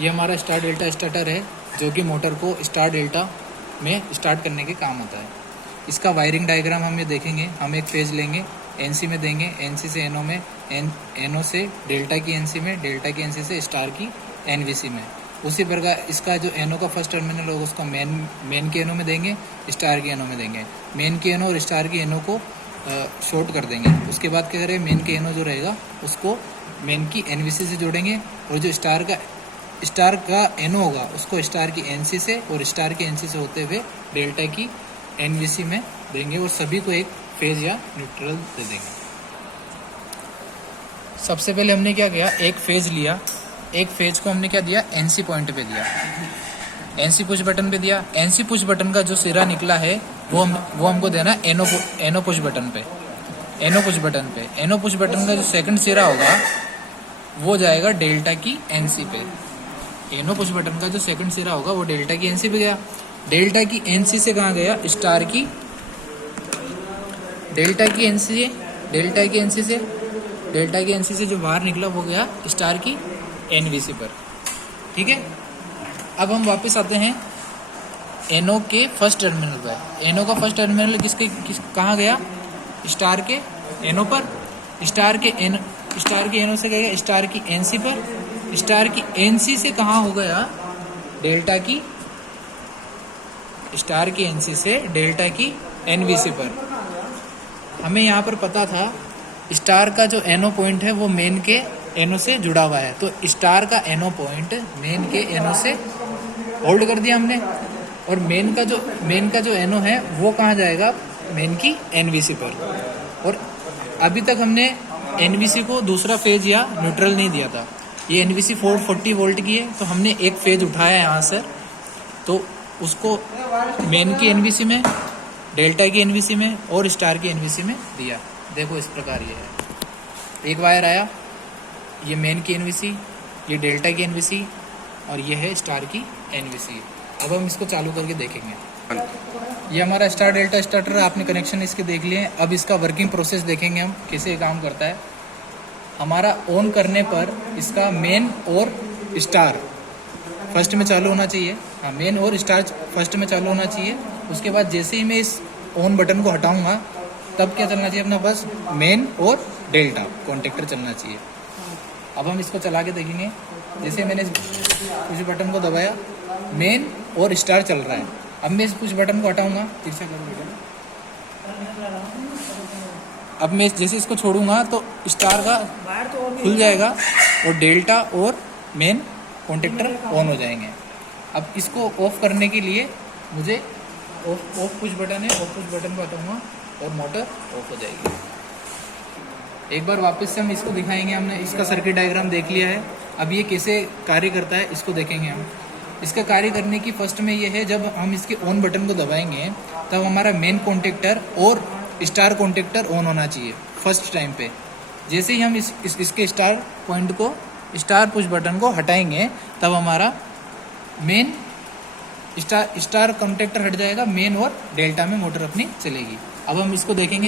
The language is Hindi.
ये हमारा स्टार डेल्टा स्टार्टर है जो कि मोटर को स्टार डेल्टा में स्टार्ट करने के काम आता है। इसका वायरिंग डायग्राम हम ये देखेंगे। हम एक फेज लेंगे, एनसी में देंगे, एनसी से एनओ में, एनओ से डेल्टा की एनसी में, डेल्टा की एनसी से स्टार की एनवीसी में। उसी प्रकार इसका जो एनओ का फर्स्ट टर्मिनल होगा उसका मेन के एनओ में देंगे, स्टार के एनओ में देंगे। मेन के एनओ और स्टार की एनओ को शॉर्ट कर देंगे। उसके बाद क्या करें, मेन के एनओ जो रहेगा उसको मेन की एनवीसी से जोड़ेंगे और जो स्टार का एनओ होगा उसको स्टार की एनसी से और स्टार की एनसी से होते हुए डेल्टा की एनवीसी में देंगे और सभी को एक फेज या न्यूट्रल दे देंगे। सबसे पहले हमने क्या किया, एक फेज लिया। एक फेज को हमने क्या दिया, एनसी पॉइंट पे दिया, एनसी पुश बटन पे दिया। एनसी पुश बटन का जो सिरा निकला है वो हमको देना एनओ पुश बटन पे। एनओ पुश बटन का जो सेकंड सिरा होगा वो जाएगा डेल्टा की एनसी पे। एनओ पुश बटन का जो सेकंड सिरा होगा वो डेल्टा की एनसी पे गया। डेल्टा की एनसी से कहाँ गया, स्टार की डेल्टा की एनसी से जो बाहर निकला वो गया स्टार की एनवीसी पर। ठीक है, अब हम वापस आते हैं एनओ के फर्स्ट टर्मिनल पर। एनओ का फर्स्ट टर्मिनल कहाँ गया, स्टार के एनओ पर। स्टार के एनओ से गया स्टार की एनसी पर। स्टार की एनसी से कहाँ हो गया, स्टार की एनसी से डेल्टा की एनवीसी पर। हमें यहाँ पर पता था स्टार का जो एनओ पॉइंट है वो मेन के एनओ से जुड़ा हुआ है, तो स्टार का एनओ पॉइंट मेन के एनओ से होल्ड कर दिया हमने। और मेन का जो एनओ है वो कहाँ जाएगा, मेन की एनवीसी पर। और अभी तक हमने एनवीसी को दूसरा फेज या न्यूट्रल नहीं दिया था। ये एनवीसी 440 वोल्ट की है, तो हमने एक फेज उठाया यहाँ से, तो उसको मेन की एनवीसी में, डेल्टा की एनवीसी में और स्टार की एनवीसी में दिया। देखो इस प्रकार ये है, एक वायर आया, ये मेन की एनवीसी, ये डेल्टा की एनवीसी और ये है स्टार की एनवीसी। अब हम इसको चालू करके देखेंगे। ये हमारा स्टार डेल्टा स्टार्टर है, आपने कनेक्शन इसके देख लिए। अब इसका वर्किंग प्रोसेस देखेंगे हम कैसे काम करता है। हमारा ऑन करने पर इसका मेन और स्टार फर्स्ट में चालू होना चाहिए। हाँ, मेन और स्टार फर्स्ट में चालू होना चाहिए। उसके बाद जैसे ही मैं इस ऑन बटन को हटाऊंगा तब क्या चलना चाहिए अपना, बस मेन और डेल्टा कॉन्टेक्टर चलना चाहिए। अब हम इसको चला के देखेंगे। जैसे मैंने पुश बटन को दबाया, मेन और स्टार चल रहा है। अब मैं इस पुश बटन को हटाऊंगा, अब मैं जैसे इसको छोड़ूंगा तो स्टार का खुल जाएगा और डेल्टा और मेन कॉन्टेक्टर ऑन हो जाएंगे। अब इसको ऑफ करने के लिए मुझे ऑफ पुश बटन है, ऑफ पुश बटन को हटाऊंगा और मोटर ऑफ हो जाएगी। एक बार वापस से हम इसको दिखाएंगे। हमने इसका सर्किट डायग्राम देख लिया है। अब ये कैसे कार्य करता है इसको देखेंगे हम। इसका कार्य करने की फर्स्ट में ये है, जब हम इसके ऑन बटन को दबाएंगे तब हमारा मेन कॉन्टेक्टर और स्टार कॉन्टेक्टर ऑन होना चाहिए फर्स्ट टाइम पे। जैसे ही हम इसके स्टार पॉइंट को, स्टार पुश बटन को हटाएंगे तब हमारा मेन स्टार कॉन्टेक्टर हट जाएगा, मेन और डेल्टा में मोटर अपनी चलेगी। अब हम इसको देखेंगे।